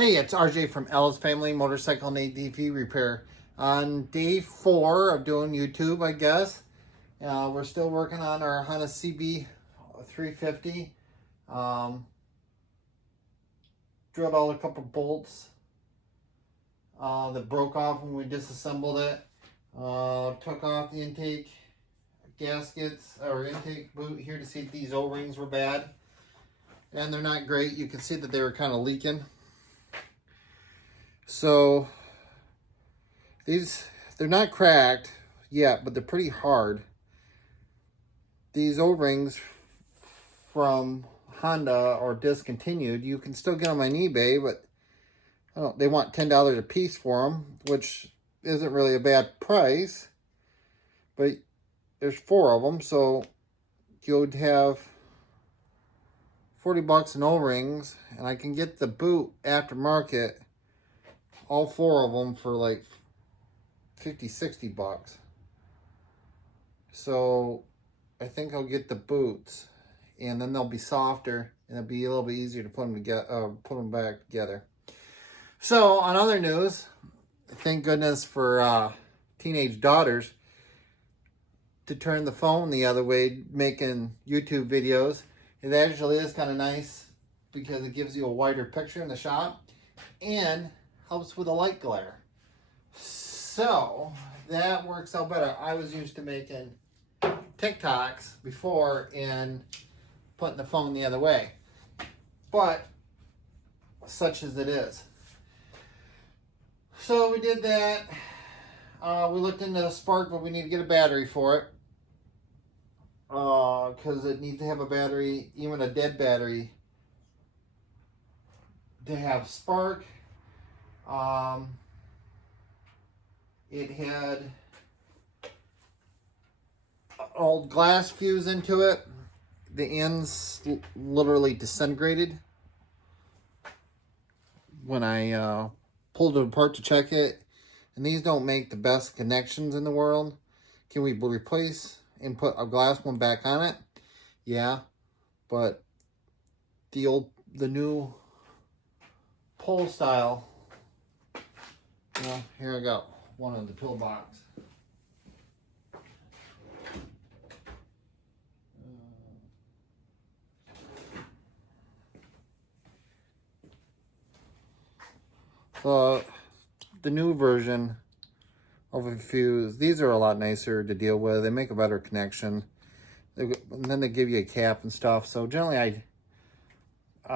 Hey, it's RJ from Ellis Family Motorcycle and ATV Repair. On day 4 of doing YouTube, I guess. We're still working on our Honda CB 350. Drilled out a couple bolts that broke off when we disassembled it. Took off the intake gaskets or intake boot here to see if these O-rings were bad. And they're not great. You can see that they were kind of leaking. So they're not cracked yet, but they're pretty hard. These O-rings from Honda are discontinued. You can still get them on eBay, but they want $10 a piece for them, which isn't really a bad price. But there's 4 of them, so you'd have 40 bucks in O-rings, and I can get the boot aftermarket, all 4 of them for like 50, 60 bucks. So I think I'll get the boots, and then they'll be softer, and it'll be a little bit easier to put them back together. So on other news, thank goodness for teenage daughters to turn the phone the other way, making YouTube videos. It actually is kind of nice because it gives you a wider picture in the shot and helps with the light glare. So that works out better. I was used to making TikToks before and putting the phone the other way, but such as it is. So we did that. We looked into the spark, but we need to get a battery for it because it needs to have a battery, even a dead battery, to have spark. It had an old glass fuse into it. The ends literally disintegrated when I pulled it apart to check it. And these don't make the best connections in the world. Can we replace and put a glass one back on it? Yeah, but the new pole style. Well, here I go. One in the toolbox. The new version of a fuse, these are a lot nicer to deal with. They make a better connection. And then they give you a cap and stuff. So generally, if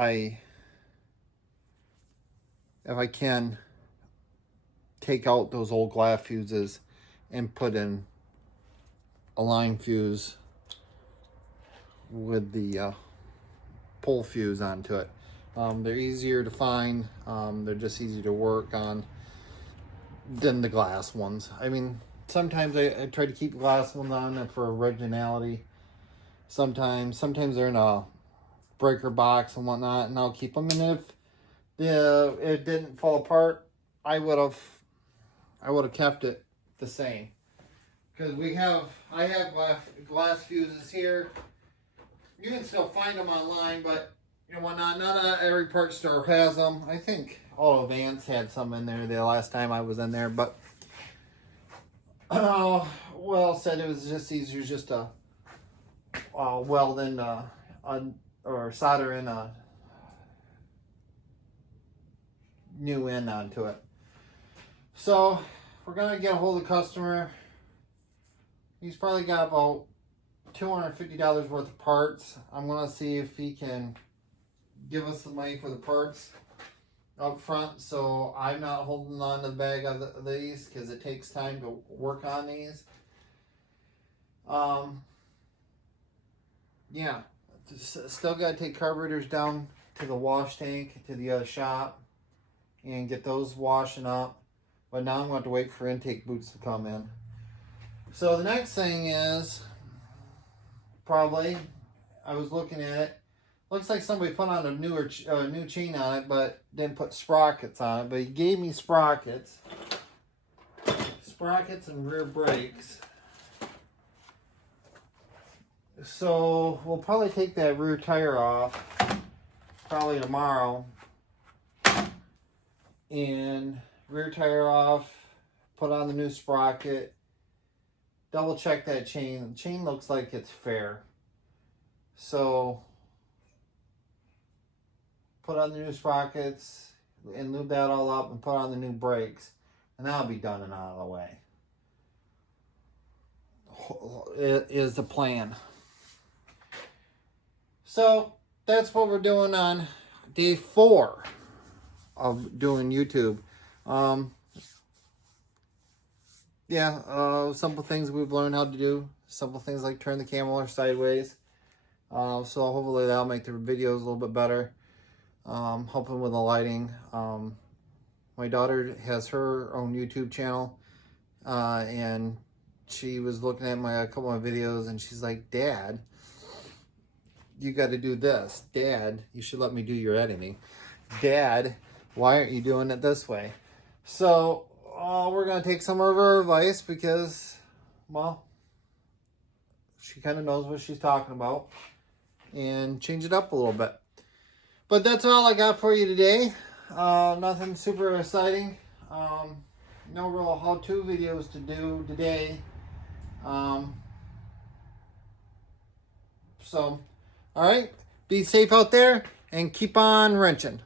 I can, take out those old glass fuses and put in a line fuse with the pole fuse onto it. They're easier to find. They're just easy to work on than the glass ones. I mean, sometimes I try to keep glass ones on for originality. Sometimes they're in a breaker box and whatnot, and I'll keep them. And if it didn't fall apart, I would have kept it the same. Because I have glass fuses here. You can still find them online, but you know what? Not every parts store has them. I think Auto Vance had some in there the last time I was in there, but well said it was just easier just to weld in or solder in a new end onto it. So we're gonna get a hold of the customer. He's probably got about $250 worth of parts. I'm gonna see if he can give us the money for the parts up front, so I'm not holding on to the bag of these because it takes time to work on these. Yeah, still got to take carburetors down to the wash tank to the other shop and get those washing up. But now I'm going to wait for intake boots to come in. So the next thing is probably, I was looking at it. Looks like somebody put on a new chain on it, but didn't put sprockets on it. But he gave me sprockets and rear brakes. So we'll probably take that rear tire off probably tomorrow and rear tire off, put on the new sprocket, double check that chain. The chain looks like it's fair. So put on the new sprockets and lube that all up and put on the new brakes, and that'll be done and out of the way. It is the plan. So that's what we're doing on day 4 of doing YouTube. Simple things we've learned how to do. Simple things like turn the camera sideways. So hopefully that'll make the videos a little bit better. Helping with the lighting. My daughter has her own YouTube channel, and she was looking at a couple of my videos, and she's like, "Dad, you got to do this. Dad, you should let me do your editing. Dad, why aren't you doing it this way?" So we're going to take some of her advice because, well, she kind of knows what she's talking about, and change it up a little bit. But that's all I got for you today. Nothing super exciting. No real how-to videos to do today. So, all right, be safe out there and keep on wrenching.